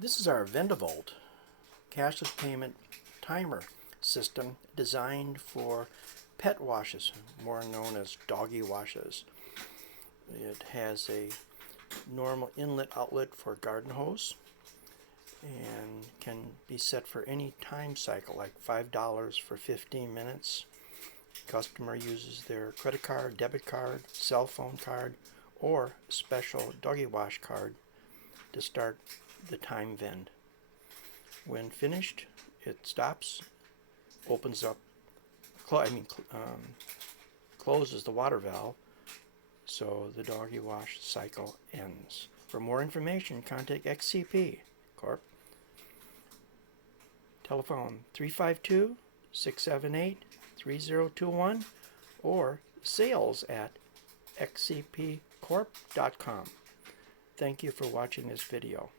This is our VendaVolt cashless payment timer system designed for pet washes, more known as doggy washes. It has a normal inlet outlet for garden hose and can be set for any time cycle, like $5 for 15 minutes. Customer uses their credit card, debit card, cell phone card, or special doggy wash card to start the time vend. When finished, it stops, opens up, closes the water valve, so the doggy wash cycle ends. For more information, contact XCP Corp. Telephone 352-678-3021 or sales@xcpcorp.com. Thank you for watching this video.